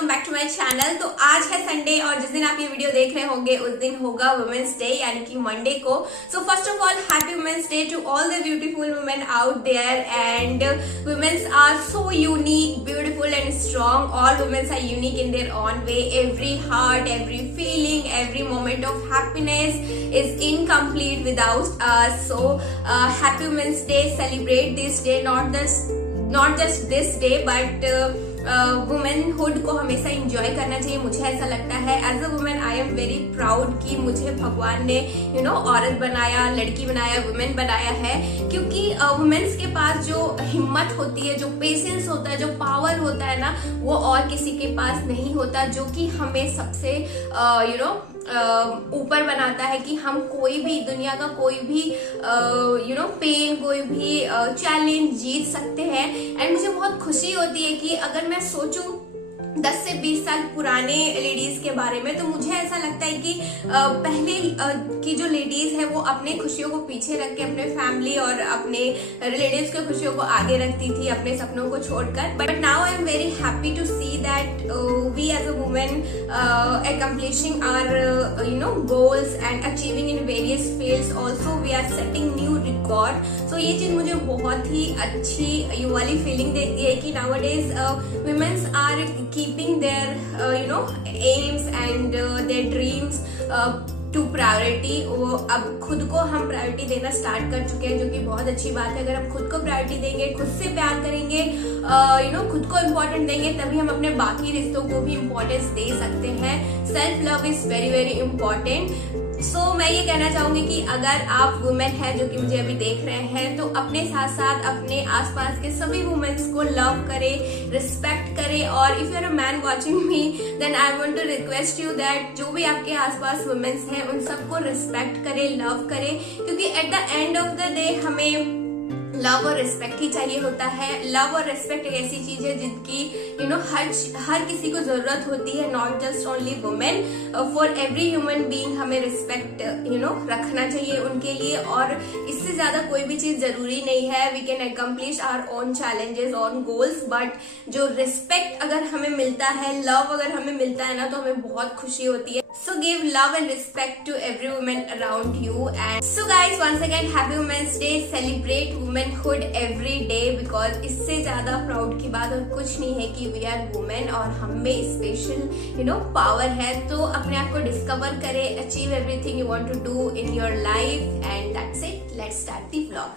Welcome back to my channel. तो आज है संडे और जिस दिन आप ये वीडियो देख रहे होंगे उस दिन होगा वुमेन्स डे यानी कि मंडे को। So first of all happy women's day to all the beautiful women out there and womens are so unique, beautiful and strong. All womens are unique in their own way. Every heart, every feeling, every moment of happiness is incomplete without us. So happy women's day. Celebrate this day, not just this day but womanhood को हमेशा enjoy करना चाहिए। मुझे ऐसा लगता है as a women I am very proud कि मुझे भगवान ने औरत बनाया, लड़की बनाया, वुमेन बनाया है। क्योंकि वुमेन्स के पास जो हिम्मत होती है, जो पेशेंस होता है, जो पावर होता है ना, वो और किसी के पास नहीं होता, जो कि हमें सबसे ऊपर बनाता है कि हम कोई भी दुनिया का कोई भी पेन, कोई भी चैलेंज जीत सकते हैं। एंड मुझे बहुत खुशी होती है कि अगर मैं सोचूं 10 से 20 साल पुराने लेडीज के बारे में, तो मुझे ऐसा लगता है कि पहले की जो लेडीज है वो अपने खुशियों को पीछे रख के अपने फैमिली और अपने रिलेटिव्स की खुशियों को आगे रखती थी, अपने सपनों को छोड़कर। But now I am very happy to see that we as a women accomplishing our goals and achieving in various fields. Also we are setting new record. So ये चीज मुझे बहुत ही अच्छी ये वाली फीलिंग देती है कि nowadays women are keeping their aims and their dreams to priority. वो अब खुद को हम प्रायोरिटी देना स्टार्ट कर चुके हैं, जो कि बहुत अच्छी बात है। अगर हम खुद को प्रायोरिटी देंगे, खुद से प्यार करेंगे, खुद को इम्पोर्टेंट देंगे, तभी हम अपने बाकी रिश्तों को भी इम्पोर्टेंस दे सकते हैं। Self love is very very important. So मैं ये कहना चाहूंगी कि अगर आप वुमेन है जो कि मुझे अभी देख रहे हैं, तो अपने साथ साथ अपने आसपास के सभी वुमेन्स को लव करें, रिस्पेक्ट करें। और if you are a man watching me then I want to request you that जो भी आपके आसपास वुमेन्स हैं उन सबको रिस्पेक्ट करें, लव करें। क्योंकि at the end of the day हमें लव और रिस्पेक्ट ही चाहिए होता है। लव और रिस्पेक्ट एक ऐसी चीज है जिनकी हर किसी को जरूरत होती है, not just only women. For every human being हमें रिस्पेक्ट रखना चाहिए उनके लिए। और इससे ज्यादा कोई भी चीज जरूरी नहीं है। We can accomplish our own challenges, own goals, but जो रिस्पेक्ट अगर हमें मिलता है, लव अगर हमें मिलता है ना, तो हमें बहुत खुशी होती है। So give love and respect to every woman around you. And so guys, once again happy women's day. Celebrate womanhood every day because इससे ज्यादा प्राउड की बात और कुछ नहीं है कि we are women और हम में स्पेशल पावर है। तो अपने आप को डिस्कवर करें, achieve everything you want to do in your life and that's it. Let's start the vlog.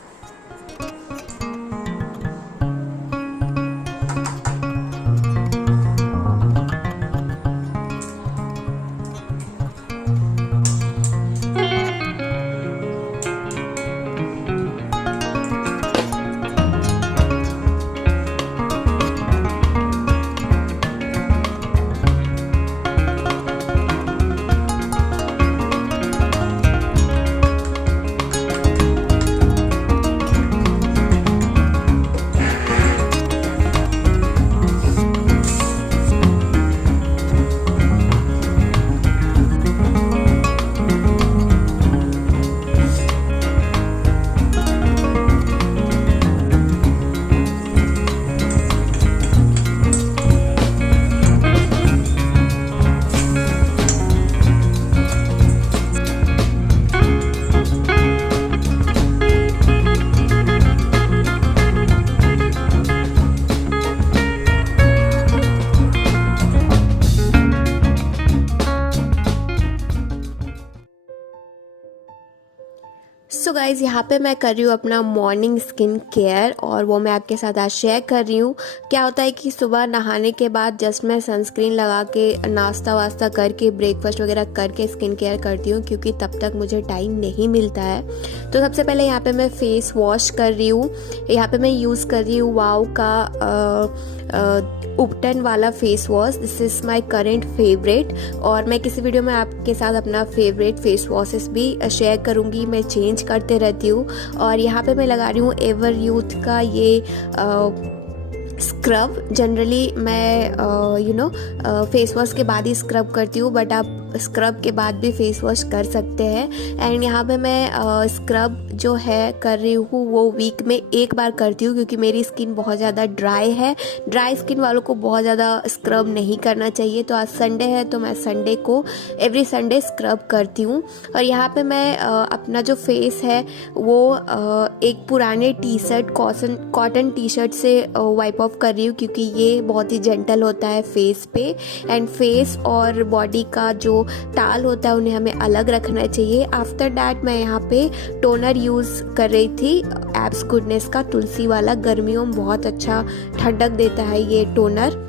So guys, यहाँ पे मैं कर रही हूँ अपना मॉर्निंग स्किन केयर और वो मैं आपके साथ आज शेयर कर रही हूँ। क्या होता है कि सुबह नहाने के बाद जस्ट मैं सनस्क्रीन लगा के नाश्ता वास्ता करके ब्रेकफास्ट वगैरह करके स्किन केयर करती हूँ, क्योंकि तब तक मुझे टाइम नहीं मिलता है। तो सबसे पहले यहाँ पे मैं फेस वॉश कर रही हूँ। यहाँ पे मैं यूज़ कर रही हूँ वाओ का उपटन वाला face wash. This is my current favourite और मैं किसी वीडियो में आपके साथ अपना फेवरेट फेस वॉशेस भी शेयर करूँगी। मैं चेंज करते रहती हूँ। और यहाँ पे मैं लगा रही हूँ एवर यूथ का ये स्क्रब। जनरली मैं फेस वॉश के बाद ही स्क्रब करती हूँ, बट आप स्क्रब के बाद भी फेस वॉश कर सकते हैं। एंड यहाँ पे मैं स्क्रब जो है कर रही हूँ वो वीक में एक बार करती हूँ, क्योंकि मेरी स्किन बहुत ज़्यादा ड्राई है। ड्राई स्किन वालों को बहुत ज़्यादा स्क्रब नहीं करना चाहिए। तो आज संडे है तो मैं संडे को एवरी संडे स्क्रब करती हूँ। और यहाँ पे मैं अपना जो फेस है वो एक पुराने T shirt cotton T shirt से वाइप ऑफ कर रही हूँ, क्योंकि ये बहुत ही जेंटल होता है फेस पे। एंड फेस और बॉडी का जो टाल होता है उन्हें हमें अलग रखना चाहिए। आफ्टर दैट मैं यहाँ पे टोनर यूज़ कर रही थी एब्स गुडनेस का तुलसी वाला। गर्मियों में बहुत अच्छा ठंडक देता है ये टोनर।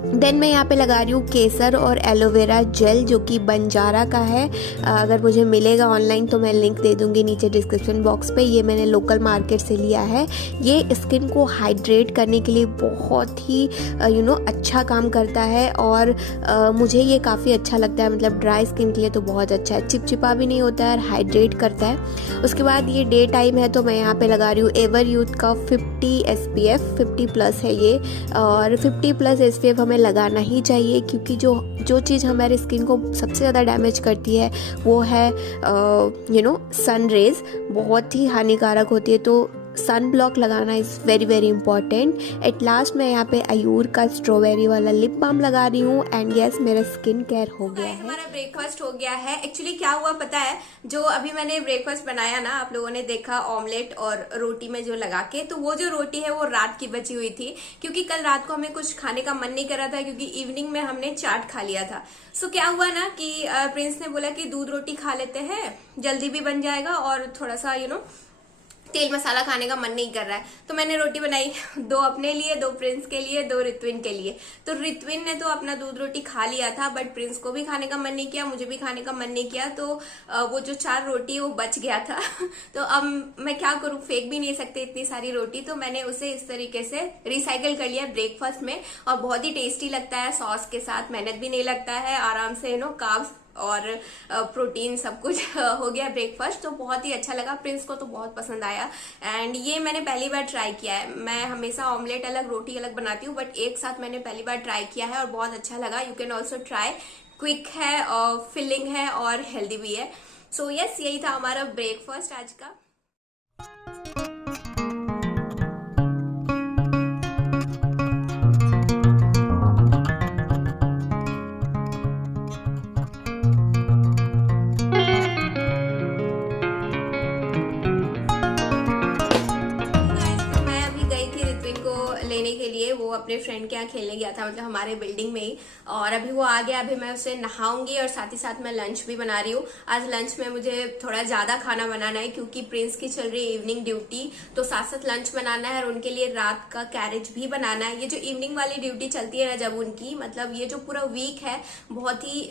देन मैं यहाँ पे लगा रही हूँ केसर और एलोवेरा जेल, जो कि बंजारा का है। अगर मुझे मिलेगा ऑनलाइन तो मैं लिंक दे दूँगी नीचे डिस्क्रिप्शन बॉक्स पे। ये मैंने लोकल मार्केट से लिया है। ये स्किन को हाइड्रेट करने के लिए बहुत ही अच्छा काम करता है। और मुझे ये काफ़ी अच्छा लगता है, मतलब ड्राई स्किन के लिए तो बहुत अच्छा है। चिपचिपा भी नहीं होता है और हाइड्रेट करता है। उसके बाद ये डे टाइम है तो मैं यहाँ पे लगा रही हूँ एवर यूथ का 50 SPF 50+ है ये। और 50+ SPF हमें लगाना ही चाहिए, क्योंकि जो चीज़ हमारे स्किन को सबसे ज़्यादा डैमेज करती है वो है सन रेज, बहुत ही हानिकारक होती है। तो सन ब्लॉक लगाना is very very important. At last मैं यहाँ पे आयूर का स्ट्रॉबेरी वाला लिप बाम लगा रही हूँ। एंड यस, मेरा स्किन केयर हो गया है। हमारा ब्रेकफास्ट हो गया है। एक्चुअली क्या हुआ पता है, जो अभी मैंने ब्रेकफास्ट बनाया ना, आप लोगों ने देखा ऑमलेट और रोटी में जो लगा के, तो वो जो रोटी है वो रात की बची हुई थी, क्योंकि कल रात को हमें कुछ खाने का मन नहीं कर रहा था, क्योंकि इवनिंग में हमने चाट खा लिया था। सो क्या हुआ ना कि प्रिंस ने बोला कि दूध रोटी खा लेते हैं, जल्दी भी बन जाएगा और थोड़ा सा तेल मसाला खाने का मन नहीं कर रहा है। तो मैंने रोटी बनाई, 2 अपने लिए, 2 प्रिंस के लिए, 2 रित्विन के लिए। तो रित्विन ने तो अपना दूध रोटी खा लिया था, बट प्रिंस को भी खाने का मन नहीं किया, मुझे भी खाने का मन नहीं किया। तो वो जो 4 रोटी है वो बच गया था। तो अब मैं क्या करूं, फेंक भी नहीं सकते इतनी सारी रोटी। तो मैंने उसे इस तरीके से रिसाइकल कर लिया ब्रेकफास्ट में, और बहुत ही टेस्टी लगता है सॉस के साथ। मेहनत भी नहीं लगता है, आराम से कार्ब्स और प्रोटीन सब कुछ हो गया ब्रेकफास्ट। तो बहुत ही अच्छा लगा, प्रिंस को तो बहुत पसंद आया। एंड ये मैंने पहली बार ट्राई किया है। मैं हमेशा ऑमलेट अलग रोटी अलग बनाती हूँ, बट एक साथ मैंने पहली बार ट्राई किया है और बहुत अच्छा लगा। You can also try, quick है और फिलिंग है और हेल्दी भी है। सो यस, यही था हमारा ब्रेकफास्ट आज का। लेने के लिए वो अपने फ्रेंड के यहाँ खेलने गया था, मतलब हमारे बिल्डिंग में ही। और अभी वो आ गया, अभी मैं उसे नहाऊंगी और साथ ही साथ मैं लंच भी बना रही हूँ। आज लंच में मुझे थोड़ा ज्यादा खाना बनाना है, क्योंकि प्रिंस की चल रही है इवनिंग ड्यूटी। तो साथ साथ लंच बनाना है और उनके लिए रात का कैरेज भी बनाना है। ये जो इवनिंग वाली ड्यूटी चलती है ना जब उनकी, मतलब ये जो पूरा वीक है बहुत ही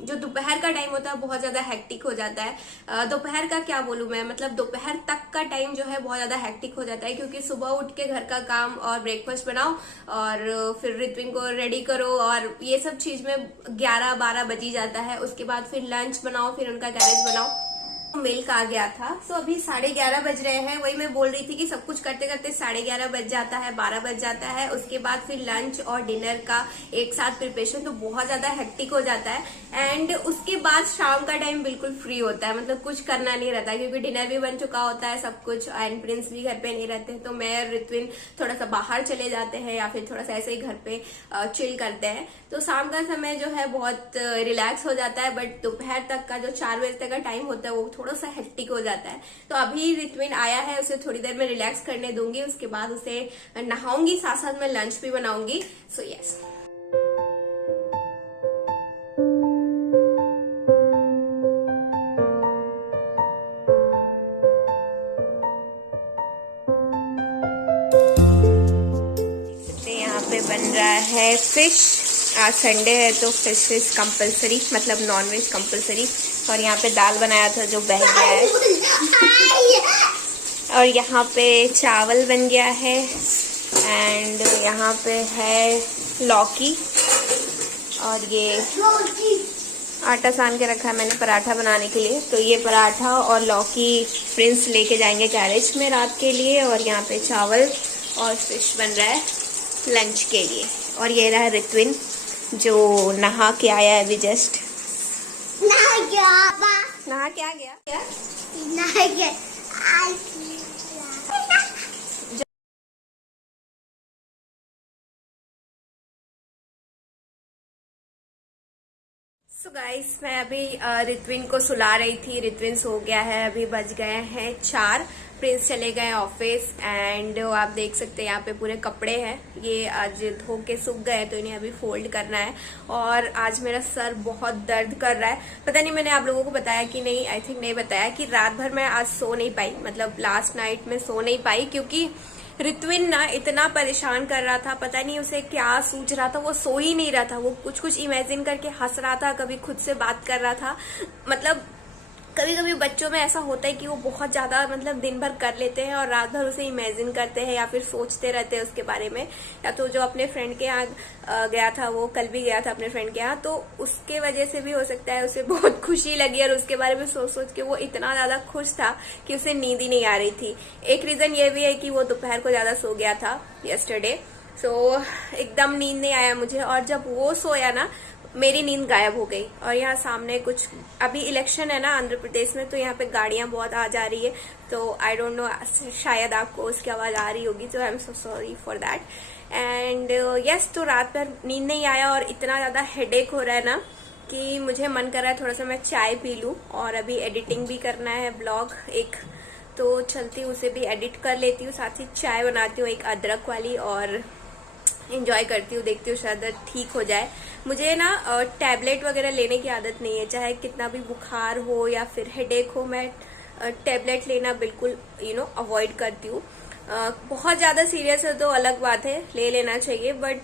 जो दोपहर का टाइम होता है बहुत ज्यादा हेक्टिक हो जाता है। दोपहर का क्या बोलूं मैं, मतलब दोपहर तक का टाइम जो है बहुत ज्यादा हेक्टिक हो जाता है, क्योंकि सुबह उठ के घर का काम और ब्रेकफास्ट बनाओ और फिर रित्विन को रेडी करो, और ये सब चीज में 11-12 बज ही जाता है। उसके बाद फिर लंच बनाओ, फिर उनका कैरेज बनाओ। मिल्क आ गया था। सो अभी 11:30 बज रहे हैं। वही मैं बोल रही थी कि सब कुछ करते करते 11:30 बज जाता है, 12 बज जाता है। उसके बाद फिर लंच और डिनर का एक साथ प्रिपरेशन, तो बहुत ज्यादा हेक्टिक हो जाता है। एंड उसके बाद शाम का टाइम बिल्कुल फ्री होता है, मतलब कुछ करना नहीं रहता, क्योंकि डिनर भी बन चुका होता है सब कुछ। एंड प्रिंस भी घर पे नहीं रहते, तो मैं रित्विन थोड़ा सा बाहर चले जाते हैं या फिर थोड़ा सा ऐसे ही घर पे चिल करते हैं। तो शाम का समय जो है बहुत रिलैक्स हो जाता है, बट दोपहर तक का जो 4 बजे तक का टाइम होता है वो थोड़ा सा हेक्टिक हो जाता है। तो अभी रित्विन आया है, उसे थोड़ी देर में रिलैक्स करने दूंगी, उसके बाद उसे नहाऊंगी, साथ साथ मैं लंच भी बनाऊंगी। So yes. यहाँ पे बन रहा है फिश। आज संडे है तो फिश इज कंपलसरी, मतलब नॉनवेज कंपलसरी। और यहाँ पे दाल बनाया था जो बह गया है, और यहाँ पे चावल बन गया है। एंड यहाँ पे है लौकी, और ये आटा सान के रखा है मैंने पराठा बनाने के लिए। तो ये पराठा और लौकी प्रिंस लेके जाएंगे गैरेज में रात के लिए। और यहाँ पे चावल और फिश बन रहा है लंच के लिए। और ये रहा रित्विन जो नहा के आया है अभी जस्ट। नहा के आ गया क्या? सो गाइस, मैं अभी रित्विन को सुला रही थी। रित्विन सो गया है। अभी बज गए हैं 4। प्रिंस चले गए ऑफिस एंड आप देख सकते हैं यहाँ पे पूरे कपड़े हैं। ये आज धो के सूख गए तो इन्हें अभी फोल्ड करना है। और आज मेरा सर बहुत दर्द कर रहा है। पता नहीं मैंने आप लोगों को बताया कि नहीं, आई थिंक नहीं बताया कि रात भर मैं आज सो नहीं पाई, मतलब लास्ट नाइट में सो नहीं पाई क्योंकि रित्विन ना इतना परेशान कर रहा था। पता नहीं उसे क्या सूझ रहा था, वो सो ही नहीं रहा था। वो कुछ कुछ इमेजिन करके हंस रहा था, कभी खुद से बात कर रहा था। मतलब कभी कभी बच्चों में ऐसा होता है कि वो बहुत ज्यादा मतलब दिन भर कर लेते हैं और रात भर उसे इमेजिन करते हैं या फिर सोचते रहते हैं उसके बारे में। या तो जो अपने फ्रेंड के यहाँ गया था, वो कल भी गया था अपने फ्रेंड के यहाँ, तो उसके वजह से भी हो सकता है उसे बहुत खुशी लगी और उसके बारे में सोच सोच के वो इतना ज्यादा खुश था कि उसे नींद ही नहीं आ रही थी। एक रीजन ये भी है कि वो दोपहर को ज्यादा सो गया था यस्टरडे, सो एकदम नींद नहीं आया मुझे। और जब वो सोया ना, मेरी नींद गायब हो गई। और यहाँ सामने कुछ अभी इलेक्शन है ना आंध्र प्रदेश में, तो यहाँ पे गाड़ियां बहुत आ जा रही है। तो आई डोंट नो, शायद आपको उसकी आवाज आ रही होगी, तो I am so sorry for that. And yes, तो रात भर नींद नहीं आया और इतना ज्यादा हेडेक हो रहा है ना कि मुझे मन कर रहा है थोड़ा सा मैं चाय पी लूं। और अभी एडिटिंग भी करना है ब्लॉग एक, तो चलती हूँ उसे भी एडिट कर लेती हूँ, साथ ही चाय बनाती हूँ एक अदरक वाली और एंजॉय करती हूँ। देखती हूँ शायद ठीक हो जाए। मुझे ना टैबलेट वगैरह लेने की आदत नहीं है, चाहे कितना भी बुखार हो या फिर हेडेक हो, मैं टैबलेट लेना बिल्कुल अवॉइड करती हूँ। बहुत ज्यादा सीरियस है तो अलग बात है, ले लेना चाहिए, बट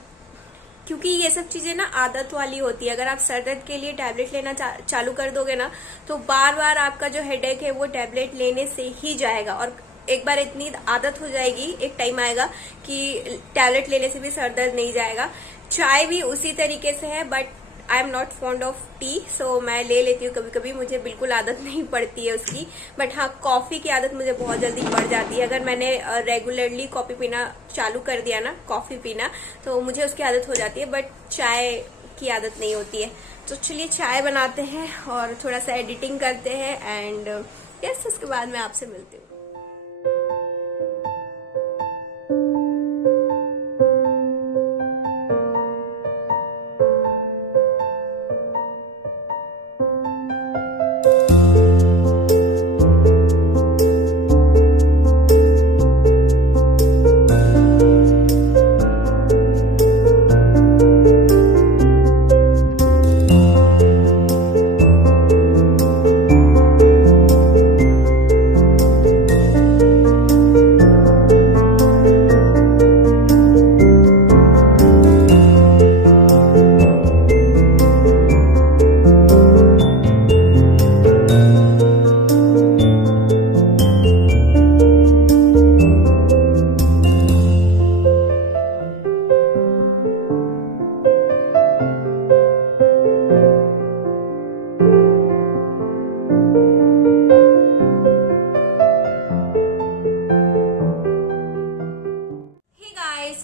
क्योंकि ये सब चीजें ना आदत वाली होती है। अगर आप सर दर्द के लिए टैबलेट लेना चालू कर दोगे ना, तो बार बार आपका जो हेडेक है वो टैबलेट लेने से ही जाएगा। और एक बार इतनी आदत हो जाएगी, एक टाइम आएगा कि टैबलेट लेने से भी सर दर्द नहीं जाएगा। चाय भी उसी तरीके से है, but I am not fond of tea, so मैं ले लेती हूँ कभी कभी, मुझे बिल्कुल आदत नहीं पड़ती है उसकी। बट हाँ, कॉफी की आदत मुझे बहुत जल्दी पड़ जाती है। अगर मैंने रेगुलरली कॉफी पीना चालू कर दिया ना, कॉफी पीना, तो मुझे उसकी आदत हो जाती है, बट चाय की आदत नहीं होती है। तो चलिए चाय बनाते हैं और थोड़ा सा एडिटिंग करते हैं एंड यस, उसके बाद मैं आपसे मिलती हूँ।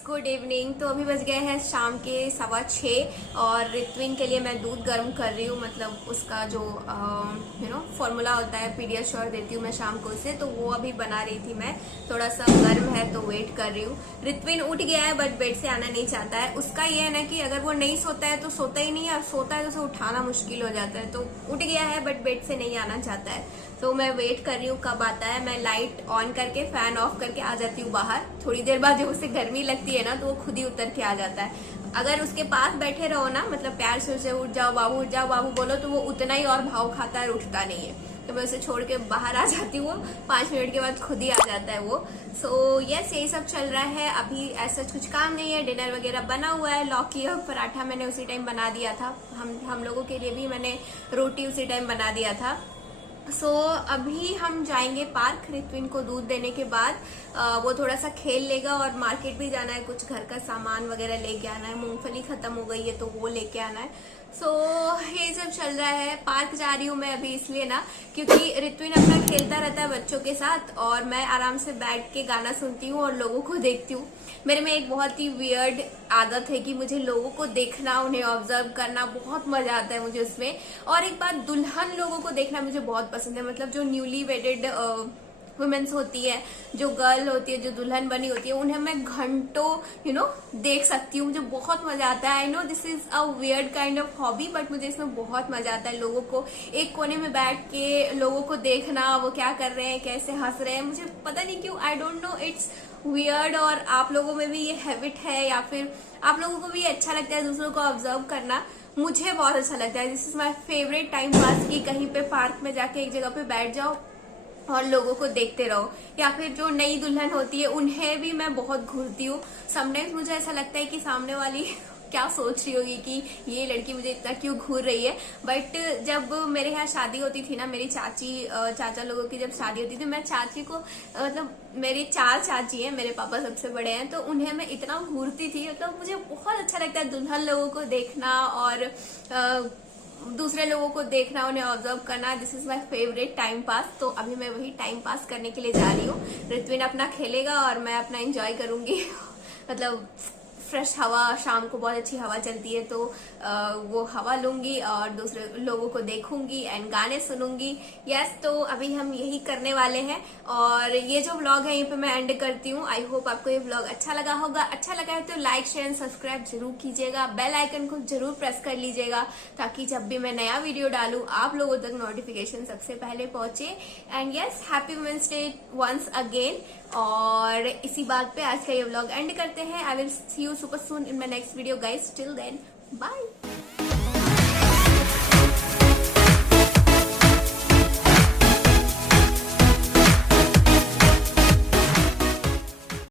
Good evening. तो अभी बज गए हैं शाम के 6:15 और रित्विन के लिए मैं दूध गर्म कर रही हूँ। मतलब उसका जो फॉर्मूला होता है, पीडियाश्योर देती हूँ मैं शाम को उसे, तो वो अभी बना रही थी मैं। थोड़ा सा गर्म है तो वेट कर रही हूँ। रित्विन उठ गया है बट बेड से आना नहीं चाहता है। उसका ये है ना कि अगर वो नहीं सोता है तो सोता ही नहीं है, और सोता है तो उसे उठाना मुश्किल हो जाता है। तो उठ गया है बट बेड से नहीं आना चाहता है, तो मैं वेट कर रही हूँ कब आता है। मैं लाइट ऑन करके फैन ऑफ करके आ जाती हूँ बाहर। थोड़ी देर बाद जब उसे गर्मी लगती है ना तो वो खुद ही उतर के आ जाता है। अगर उसके पास बैठे रहो ना, मतलब प्यार से उसे उठ जाओ बाबू बोलो, तो वो उतना ही और भाव खाता है और उठता नहीं है। तो मैं उसे छोड़ के बाहर आ जाती हूँ, 5 मिनट के बाद खुद ही आ जाता है वो। सो यस, यही सब चल रहा है। अभी ऐसा कुछ काम नहीं है, डिनर वगैरह बना हुआ है। लौकी और पराठा मैंने उसी टाइम बना दिया था। हम लोगों के लिए भी मैंने रोटी उसी टाइम बना दिया था। सो अभी हम जाएंगे पार्क रित्विन को दूध देने के बाद। वो थोड़ा सा खेल लेगा और मार्केट भी जाना है, कुछ घर का सामान वगैरह लेके आना है। मूंगफली खत्म हो गई है तो वो लेके आना है। सो ये सब चल रहा है। पार्क जा रही हूँ मैं अभी इसलिए ना, क्योंकि रित्विन अपना खेलता रहता है बच्चों के साथ और मैं आराम से बैठ के गाना सुनती हूँ और लोगों को देखती हूँ। मेरे में एक बहुत ही वियर्ड आदत है कि मुझे लोगों को देखना, उन्हें ऑब्जर्व करना बहुत मजा आता है मुझे उसमें। और एक बात, दुल्हन लोगों को देखना मुझे बहुत पसंद है। मतलब जो न्यूली वेडेड वुमेन्स होती है, जो गर्ल होती है, जो दुल्हन बनी होती है, उन्हें मैं घंटों देख सकती हूँ। मुझे बहुत मजा आता है। I know this is a weird kind of hobby, but मुझे इसमें बहुत मजा आता है। लोगों को एक कोने में बैठ के लोगों को देखना, वो क्या कर रहे हैं, कैसे हंस रहे हैं, मुझे पता नहीं क्यों, I don't know, it's weird. और आप लोगों में भी ये हैबिट है या फिर आप लोगों को भी अच्छा लगता है दूसरों को ऑब्जर्व करना? मुझे बहुत अच्छा लगता है। This is my favourite time pass कि कहीं पे पार्क में जाके एक जगह पे बैठ जाओ और लोगों को देखते रहो। या फिर जो नई दुल्हन होती है उन्हें भी मैं बहुत घूरती हूँ। समटाइम्स मुझे ऐसा लगता है कि सामने वाली क्या सोच रही होगी कि ये लड़की मुझे इतना क्यों घूर रही है। बट जब मेरे यहाँ शादी होती थी ना, मेरी चाचा लोगों की जब शादी होती थी, मैं चाची को मतलब मेरी 4 चाची हैं, मेरे पापा सबसे बड़े हैं, तो उन्हें मैं इतना घूरती थी। मतलब मुझे बहुत अच्छा लगता है दुल्हन लोगों को देखना और दूसरे लोगों को देखना, उन्हें ऑब्जर्व करना। This is my favourite time pass. तो अभी मैं वही टाइम पास करने के लिए जा रही हूँ। ऋत्विन अपना खेलेगा और मैं अपना एंजॉय करूंगी। मतलब फ्रेश हवा, शाम को बहुत अच्छी हवा चलती है, तो वो हवा लूंगी और दूसरे लोगों को देखूंगी एंड गाने सुनूंगी। यस, तो अभी हम यही करने वाले हैं और ये जो व्लॉग है यहीं पे मैं एंड करती हूँ। आई होप आपको ये व्लॉग अच्छा लगा होगा। अच्छा लगा है तो लाइक, शेयर एंड सब्सक्राइब जरूर कीजिएगा। बेल आइकन को जरूर प्रेस कर लीजिएगा ताकि जब भी मैं नया वीडियो डालूं आप लोगों तक नोटिफिकेशन सबसे पहले पहुंचे। And yes, happy women's day once again. और इसी बात पे आज का ये व्लॉग एंड करते हैं। I will see you super soon in my next video guys. Till then, bye.